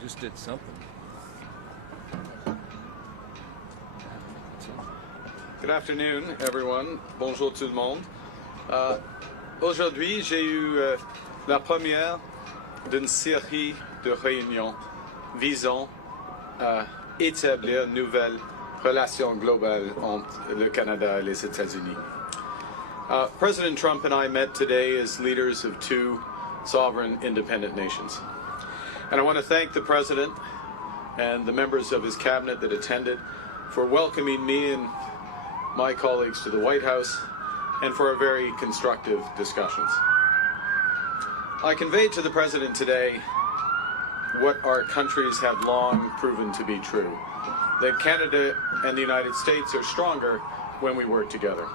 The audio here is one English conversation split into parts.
just did something. Good afternoon, everyone. Bonjour tout le monde. Aujourd'hui, j'ai eu la première d'une série de réunions visant à établir une nouvelle relation globale entre le Canada et les États-Unis. President Trump and I met today as leaders of two sovereign independent nations. And I want to thank the President and the members of his cabinet that attended for welcoming me and my colleagues to the White House and for our very constructive discussions. I conveyed to the President today what our countries have long proven to be true, that Canada and the United States are stronger when we work together.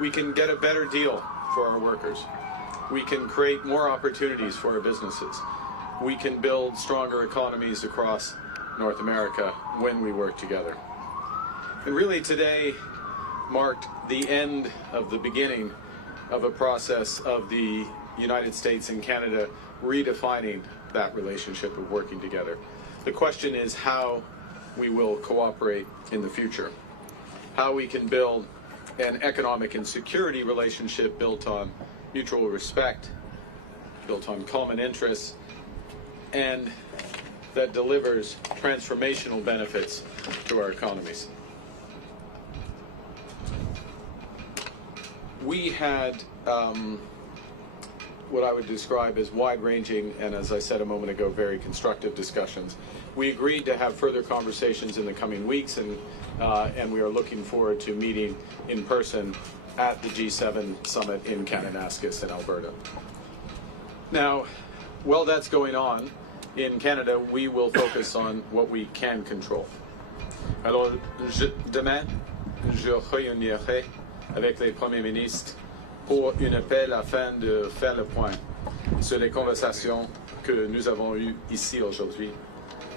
We can get a better deal for our workers. We can create more opportunities for our businesses. We can build stronger economies across North America when we work together. And really today marked the end of the beginning of a process of the United States and Canada redefining that relationship of working together. The question is how we will cooperate in the future, how we can build an economic and security relationship built on mutual respect, built on common interests, and that delivers transformational benefits to our economies. We had what I would describe as wide-ranging and, as I said a moment ago, very constructive discussions. We agreed to have further conversations in the coming weeks, and we are looking forward to meeting in person at the G7 summit in Kananaskis in Alberta. Now, while that's going on, in Canada, we will focus on what we can control. Alors, demain, je réunirai avec les premiers ministres pour un appel afin de faire le point sur les conversations que nous avons eues ici aujourd'hui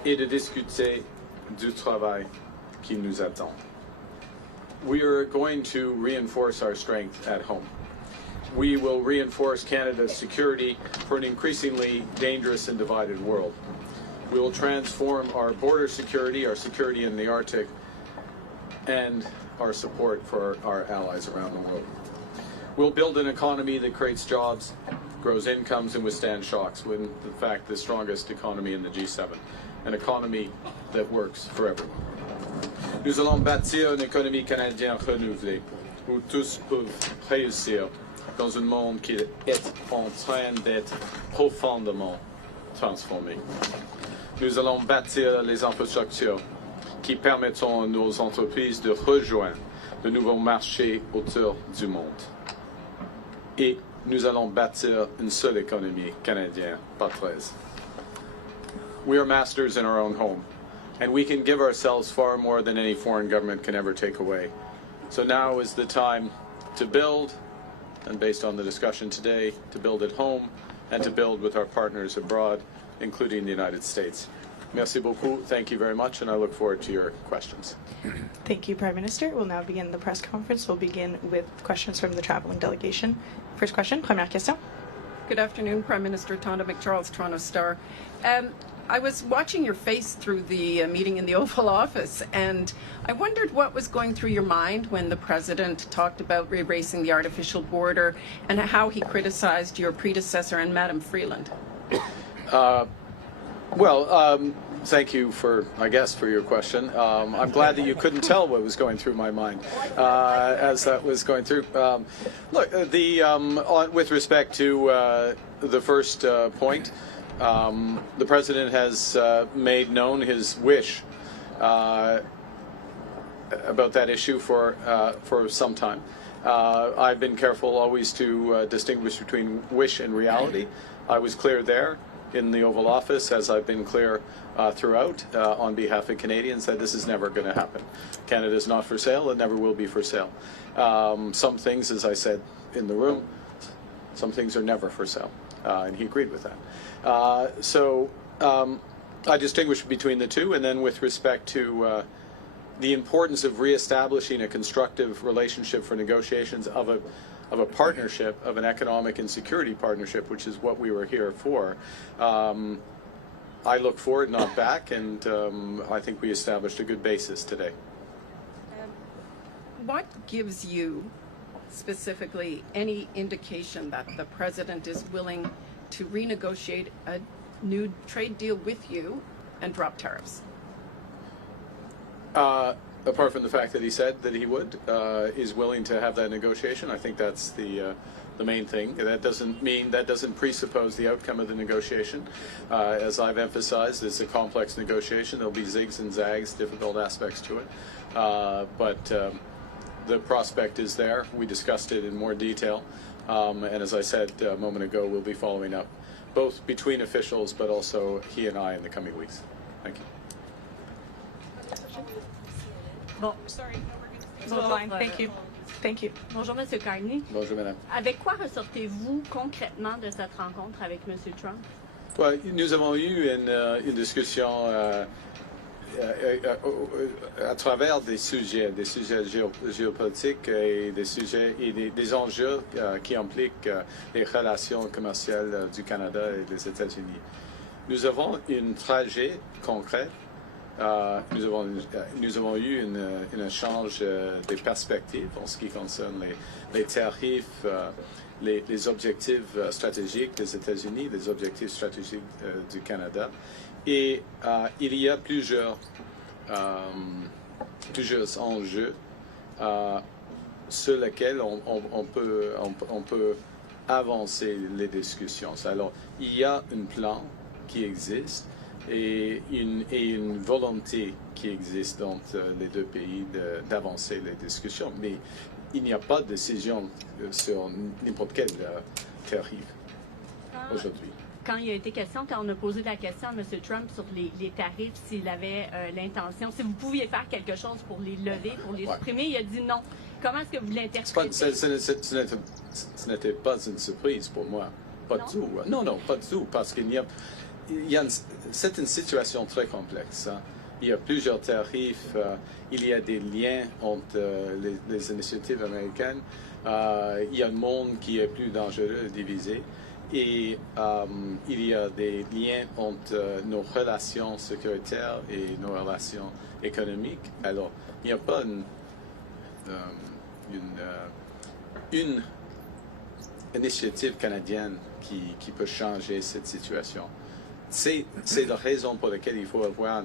et de discuter du travail qui nous attend. We are going to reinforce our strength at home. We will reinforce Canada's security for an increasingly dangerous and divided world. We will transform our border security in the Arctic, and our support for our allies around the world. We'll build an economy that creates jobs, grows incomes, and withstands shocks, when in fact the strongest economy in the G7, an economy that works for everyone. Nous allons bâtir une économie canadienne renouvelée, où tous peuvent réussir dans un monde qui est en train d'être profondément transformé. Nous allons bâtir les infrastructures qui permettront à nos entreprises de rejoindre de nouveaux marchés autour du monde. Et nous allons bâtir une seule économie canadienne, pas 13. We are masters in our own home, and we can give ourselves far more than any foreign government can ever take away. So now is the time to build, and based on the discussion today, to build at home and to build with our partners abroad, including the United States. Merci beaucoup. Thank you very much, and I look forward to your questions. Thank you, Prime Minister. We'll now begin the press conference. We'll begin with questions from the traveling delegation. First question, première question. Good afternoon, Prime Minister. Tonda McCharles, Toronto Star. I was watching your face through the meeting in the Oval Office, and I wondered what was going through your mind when the President talked about erasing the artificial border and how he criticized your predecessor and Madam Freeland. Thank you for your question. I'm glad that you couldn't tell what was going through my mind as that was going through. With respect to the first point, the President has made known his wish about that issue for some time. I've been careful always to distinguish between wish and reality. I was clear there in the Oval Office, as I've been clear throughout on behalf of Canadians, that this is never going to happen. Canada is not for sale. It never will be for sale. Some things, as I said in the room, some things are never for sale, and he agreed with that. So I distinguish between the two, and then with respect to the importance of reestablishing a constructive relationship for negotiations of a partnership, of an economic and security partnership, which is what we were here for. I look forward, not back, and I think we established a good basis today. What gives you specifically any indication that the president is willing to renegotiate a new trade deal with you and drop tariffs? Apart from the fact that he said that he would, is willing to have that negotiation, I think that's the main thing. That doesn't presuppose the outcome of the negotiation. As I've emphasized, it's a complex negotiation. There'll be zigs and zags, difficult aspects to it, but the prospect is there. We discussed it in more detail, and as I said a moment ago, we'll be following up both between officials, but also he and I in the coming weeks. Thank you. Bon, Thank you. Thank you. bonjour, M. Carney. Bonjour, madame. Avec quoi ressortez-vous concrètement de cette rencontre avec M. Trump? Ouais, nous avons eu une discussion à travers des sujets géopolitiques et des sujets et des enjeux qui impliquent les relations commerciales du Canada et des États-Unis. Nous avons un trajet concret. Nous avons eu un échange des perspectives en ce qui concerne les tarifs, les objectifs stratégiques des États-Unis, les objectifs stratégiques du Canada. Et il y a plusieurs enjeux sur lesquels on peut avancer les discussions. Alors, il y a un plan qui existe et une volonté qui existe entre les deux pays d'avancer les discussions. Mais il n'y a pas de décision sur n'importe quel tarif aujourd'hui. Quand il a été question, quand on a posé la question à M. Trump sur les tarifs, s'il avait l'intention, si vous pouviez faire quelque chose pour les lever, pour les supprimer, il a dit non. Comment est-ce que vous l'interprétez? Ce n'était pas une surprise pour moi. Pas du tout. Non, pas du tout. Parce qu'il y a c'est une situation très complexe. Hein. Il y a plusieurs tarifs. Il y a des liens entre les initiatives américaines. Il y a un monde qui est plus dangereux et divisé. Et il y a des liens entre nos relations sécuritaires et nos relations économiques. Alors, il n'y a pas une initiative canadienne qui peut changer cette situation. C'est la raison pour laquelle il faut avoir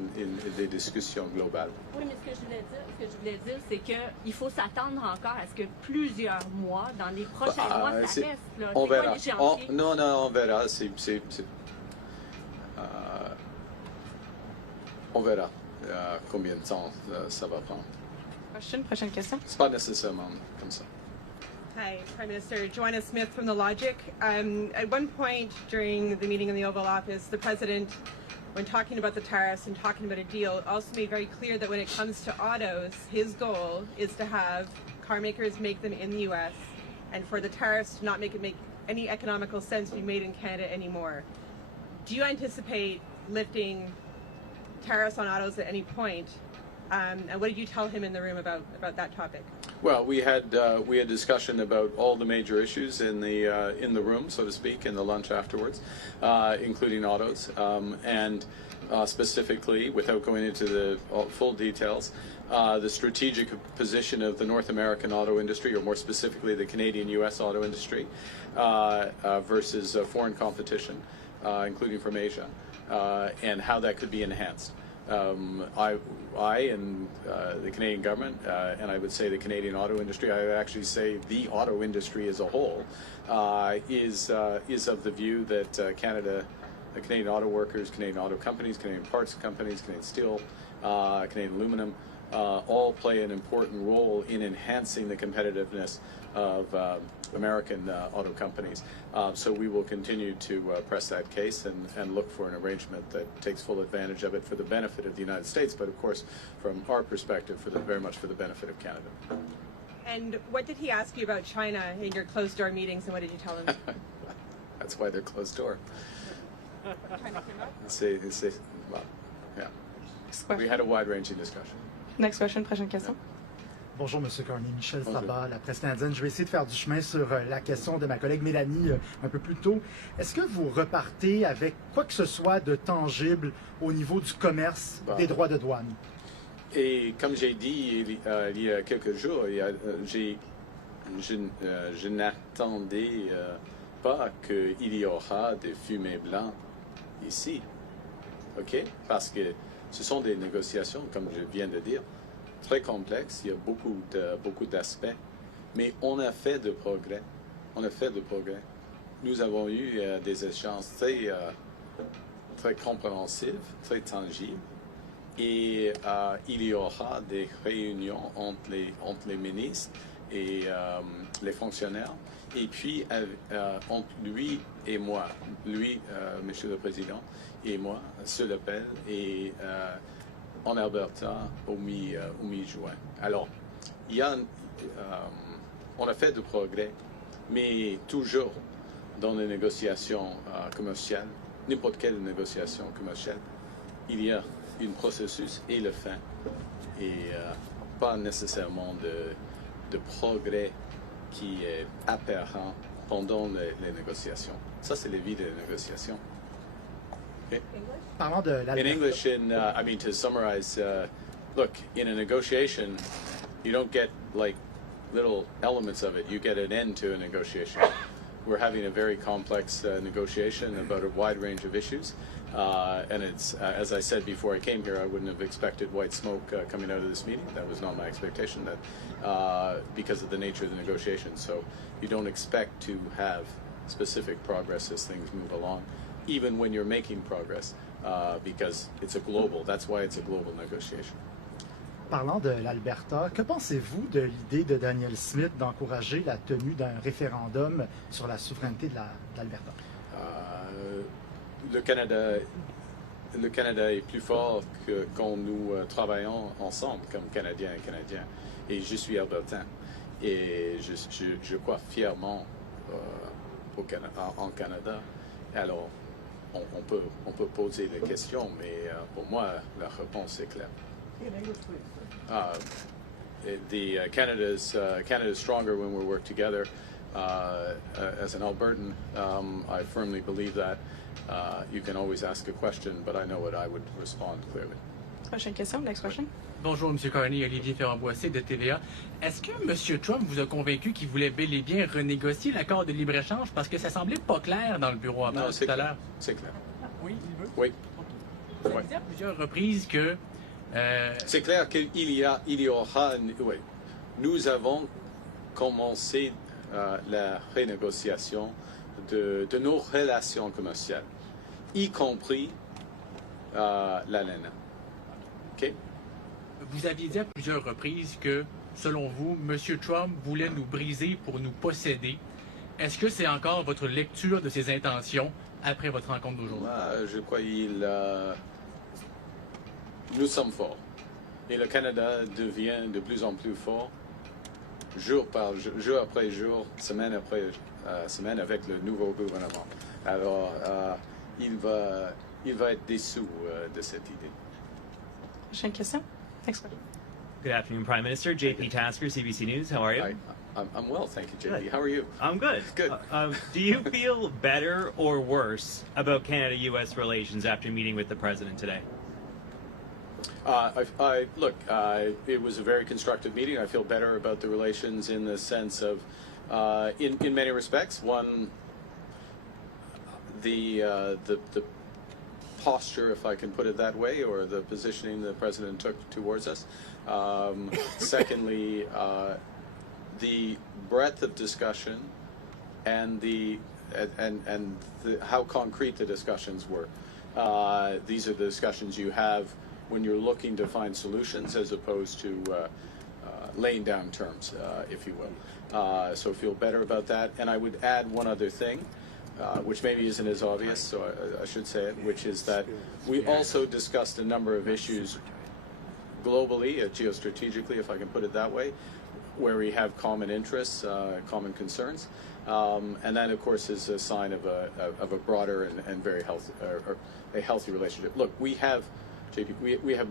des discussions globales. Oui, mais ce que je voulais dire, c'est qu'il faut s'attendre encore à ce que plusieurs mois, dans les prochains mois, ça reste. Là. On verra. Non, on verra. On verra combien de temps ça va prendre. Prochaine question. C'est pas nécessairement comme ça. Hi, Prime Minister. Joanna Smith from The Logic. At one point during the meeting in the Oval Office, the President, when talking about the tariffs and talking about a deal, also made very clear that when it comes to autos, his goal is to have car makers make them in the U.S. and for the tariffs to not make any economical sense to be made in Canada anymore. Do you anticipate lifting tariffs on autos at any point? And what did you tell him in the room about that topic? Well, we had discussion about all the major issues in the room, so to speak, in the lunch afterwards, including autos, and specifically, without going into the full details, the strategic position of the North American auto industry, or more specifically, the Canadian-U.S. auto industry, versus foreign competition, including from Asia, and how that could be enhanced. I and the Canadian government, and I would say the Canadian auto industry, I would actually say the auto industry as a whole, is of the view that Canada, the Canadian auto workers, Canadian auto companies, Canadian parts companies, Canadian steel, Canadian aluminum, all play an important role in enhancing the competitiveness of American auto companies. So we will continue to press that case and look for an arrangement that takes full advantage of it for the benefit of the United States, but of course, from our perspective, very much for the benefit of Canada. And what did he ask you about China in your closed-door meetings, and what did you tell him? That's why they're closed door. Well, yeah. We had a wide-ranging discussion. Next question, prochaine question. Bonjour, M. Carney. Michel Bonjour. Sabat, la presse canadienne. Je vais essayer de faire du chemin sur la question de ma collègue Mélanie un peu plus tôt. Est-ce que vous repartez avec quoi que ce soit de tangible au niveau du commerce des droits de douane? Et comme j'ai dit il y a quelques jours, je n'attendais pas qu'il y aura des fumées blancs ici. OK? Parce que ce sont des négociations, comme je viens de dire, très complexes. Il y a beaucoup d'aspects. Mais on a fait de progrès. On a fait de progrès. Nous avons eu des échanges très compréhensifs, très tangibles. Et il y aura des réunions entre les ministres et les fonctionnaires. Et puis, entre lui et moi, Monsieur le Président, et moi, sur l'appel, et en Alberta au mi-juin. Alors, on a fait du progrès, mais toujours dans les négociations commerciales, n'importe quelle négociation commerciale, il y a un processus et le fin, et pas nécessairement de progrès qui est apparent pendant les négociations. Ça, c'est la vie des négociations. Okay? Parlant de l'Alberta. In English, I mean, to summarize, look, in a negotiation, you don't get like little elements of it. You get an end to a negotiation. We're having a very complex negotiation about a wide range of issues. And it's, as I said before I came here, I wouldn't have expected white smoke coming out of this meeting. That was not my expectation, because of the nature of the negotiation. So you don't expect to have specific progress as things move along, even when you're making progress, because it's a global. That's why it's a global negotiation. Parlant de l'Alberta, que pensez-vous de l'idée de Daniel Smith d'encourager la tenue d'un référendum sur la souveraineté de l'Alberta? Le Canada est plus fort que quand nous travaillons ensemble comme Canadiens et Canadiens. Et je suis albertain. Et je crois fièrement en Canada. Alors, on peut poser les questions, mais pour moi, la réponse est claire. Canada's stronger when we work together. As an Albertan, I firmly believe that. You can always ask a question, but I know what I would respond clearly. Prochaine question, next question. Bonjour, M. Carney, Olivier Ferrand-Boissé de TVA. Est-ce que M. Trump vous a convaincu qu'il voulait bel et bien renégocier l'accord de libre-échange? Parce que ça semblait pas clair dans le bureau à base tout à l'heure. C'est clair. Oui, il veut? Oui. Vous avez dit à plusieurs reprises que... C'est clair qu'il y aura... Oui. Nous avons commencé la renégociation de nos relations commerciales, y compris la laine. OK? Vous aviez dit à plusieurs reprises que, selon vous, M. Trump voulait nous briser pour nous posséder. Est-ce que c'est encore votre lecture de ses intentions après votre rencontre d'aujourd'hui? Je crois nous sommes forts. Et le Canada devient de plus en plus fort, jour après jour, semaine après semaine, avec le nouveau gouvernement. Alors, il va être déçu de cette idée. Prochaine question. Next question. Good afternoon, Prime Minister. JP Tasker, CBC News. How are you? I'm well, thank you, JP. Good. How are you? I'm good. Good. Do you feel better or worse about Canada-U.S. relations after meeting with the President today? Look, it was a very constructive meeting. I feel better about the relations in the sense of, in many respects, one, the posture, if I can put it that way, or the positioning the President took towards us. Secondly, the breadth of discussion and how concrete the discussions were. These are the discussions you have when you're looking to find solutions, as opposed to laying down terms, if you will. So feel better about that. And I would add one other thing, which maybe isn't as obvious, so I should say it, which is that we also discussed a number of issues globally, geostrategically, if I can put it that way, where we have common interests, common concerns. And that, of course, is a sign of a broader and very healthy, or a healthy relationship. Look, we have, JP, we have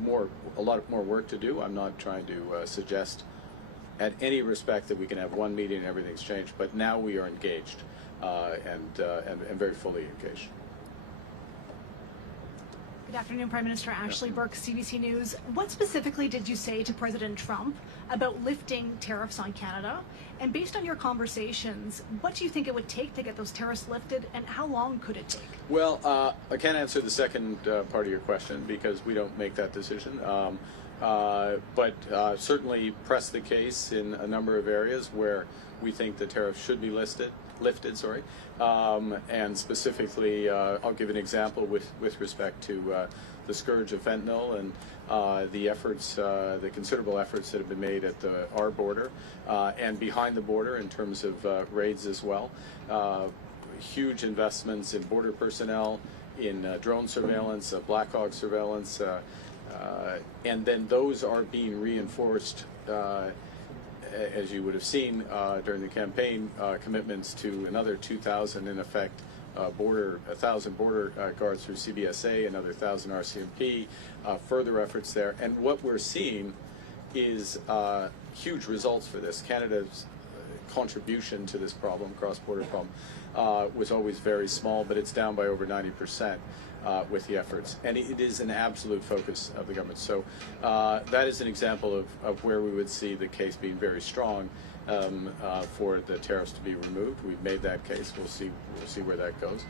a lot more work to do. I'm not trying to suggest had any respect that we can have one meeting and everything's changed. But now we are engaged and very fully engaged. Good afternoon, Prime Minister. Ashley Burke, CBC News. What specifically did you say to President Trump about lifting tariffs on Canada? And based on your conversations, what do you think it would take to get those tariffs lifted, and how long could it take? Well, I can't answer the second part of your question because we don't make that decision. But certainly press the case in a number of areas where we think the tariffs should be lifted. And specifically, I'll give an example with respect to the scourge of fentanyl and the efforts, the considerable efforts that have been made at our border and behind the border in terms of raids as well. Huge investments in border personnel, in drone surveillance, Black Hawk surveillance, and then those are being reinforced as you would have seen during the campaign, commitments to another 2,000 in effect 1,000 border guards through CBSA, another 1,000 RCMP, further efforts there. And what we're seeing is huge results for this. Canada's contribution to this problem, cross-border problem, was always very small, but it's down by over 90%. With the efforts, and it is an absolute focus of the government. So that is an example of where we would see the case being very strong for the tariffs to be removed. We've made that case. We'll see where that goes.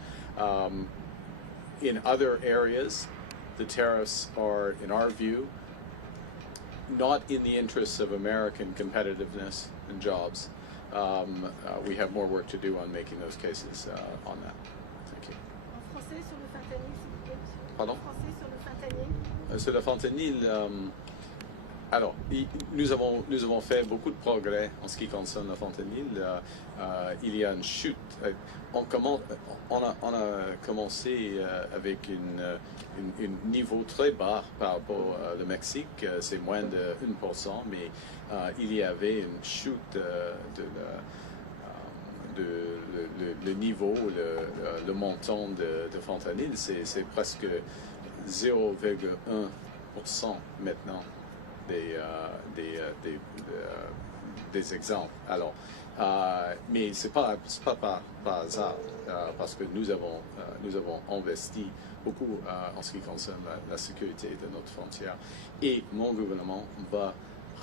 In other areas, the tariffs are, in our view, not in the interests of American competitiveness and jobs. We have more work to do on making those cases on that. Thank you. Pardon? Sur le fentanyl, alors, nous avons fait beaucoup de progrès en ce qui concerne le fentanyl. Il y a une chute. On a commencé avec un niveau très bas par rapport au Mexique. C'est moins de 1%, mais il y avait une chute le niveau, le montant de fentanyl, c'est presque 0,1% maintenant des exemples. Alors, mais c'est pas par hasard, parce que nous avons investi beaucoup en ce qui concerne la sécurité de notre frontière, et mon gouvernement va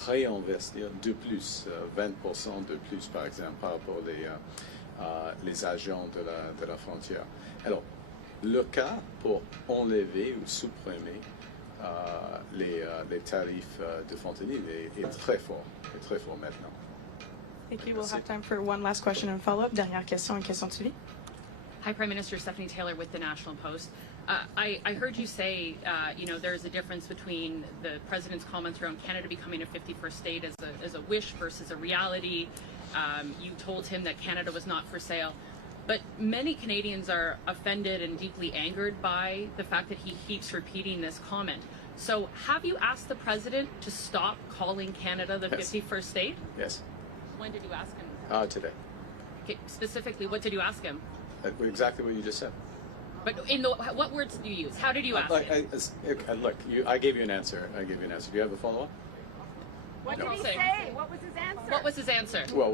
réinvestir de plus, 20% de plus par exemple par rapport les agents de la frontière. Alors, le cas pour enlever ou supprimer les tarifs de fentanyl est très fort maintenant. Thank you. We'll have time for one last question and follow-up. Dernière question et question de suivi. Hi, Prime Minister. Stephanie Taylor with the National Post. I heard you say, there's a difference between the President's comments around Canada becoming a 51st state as a wish versus a reality. You told him that Canada was not for sale. But many Canadians are offended and deeply angered by the fact that he keeps repeating this comment. So have you asked the President to stop calling Canada the 51st state? Yes. When did you ask him? Today. Okay, specifically, what did you ask him? Exactly what you just said. But what words did you use? How did you ask him? Look, I gave you an answer. Do you have a follow-up? What did he say? What was his answer? What was his answer? Well,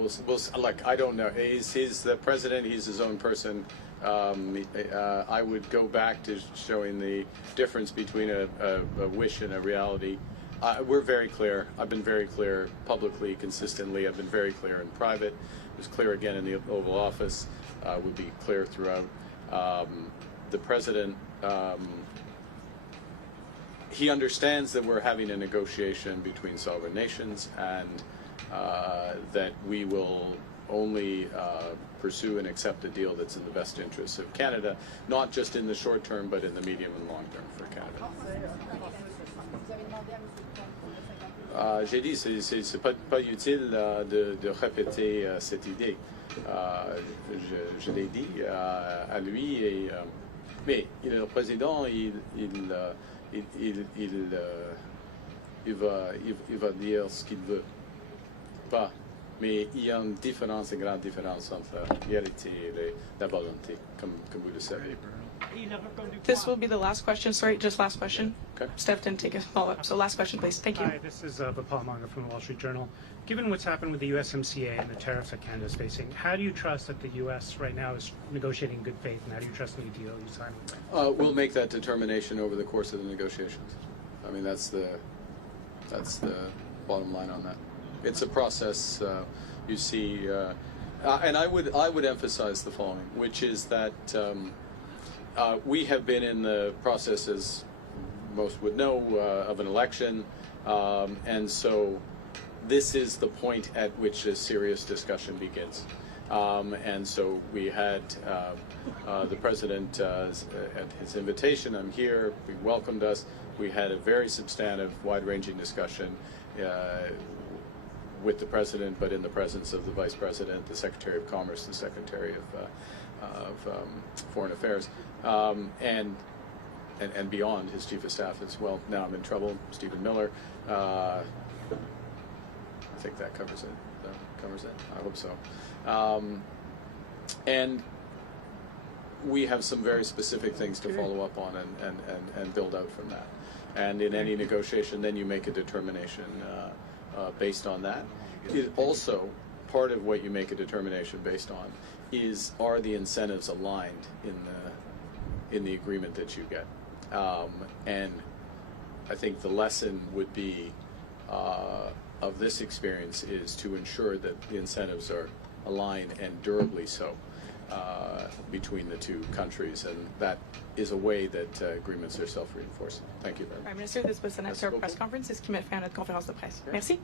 look, I don't know. He's the president. He's his own person. I would go back to showing the difference between a wish and a reality. We're very clear. I've been very clear publicly, consistently. I've been very clear in private. It was clear again in the Oval Office. Would be clear throughout. The president, he understands that we're having a negotiation between sovereign nations, and that we will only pursue and accept a deal that's in the best interests of Canada, not just in the short term, but in the medium and long term for Canada. J'ai dit, c'est pas utile de répéter cette idée. Je l'ai dit à lui, mais le président, il va dire ce qu'il veut. Pas. Mais il y a une différence, une grande différence entre la réalité et la volonté, comme vous le savez. This will be the last question. Sorry, just last question. Okay. Steph didn't take a follow-up, so last question, please. Thank you. Hi, this is Vipal Manga from the Wall Street Journal. Given what's happened with the USMCA and the tariffs that Canada is facing, how do you trust that the U.S. right now is negotiating in good faith, and how do you trust any deal you sign with them? We'll make that determination over the course of the negotiations. I mean, that's the bottom line on that. It's a process. You see, and I would emphasize the following, which is that we have been in the process, as most would know, of an election, and so this is the point at which a serious discussion begins. And so we had the president at his invitation. I'm here. He welcomed us. We had a very substantive, wide-ranging discussion with the president, but in the presence of the vice president, the secretary of commerce, the secretary of foreign affairs, and beyond, his chief of staff as well. Now I'm in trouble. Stephen Miller. I think that covers it. I hope so. And we have some very specific things to follow up on and build out from that. And in any negotiation, then you make a determination based on that. It also, part of what you make a determination based on is, are the incentives aligned in the agreement that you get? And I think the lesson would be of this experience is to ensure that the incentives are aligned and durably so between the two countries, and that is a way that agreements are self-reinforcing. Thank you very much. Prime Minister, this was the next press conference. C'est ce qui met fin à notre conférence de presse. Merci.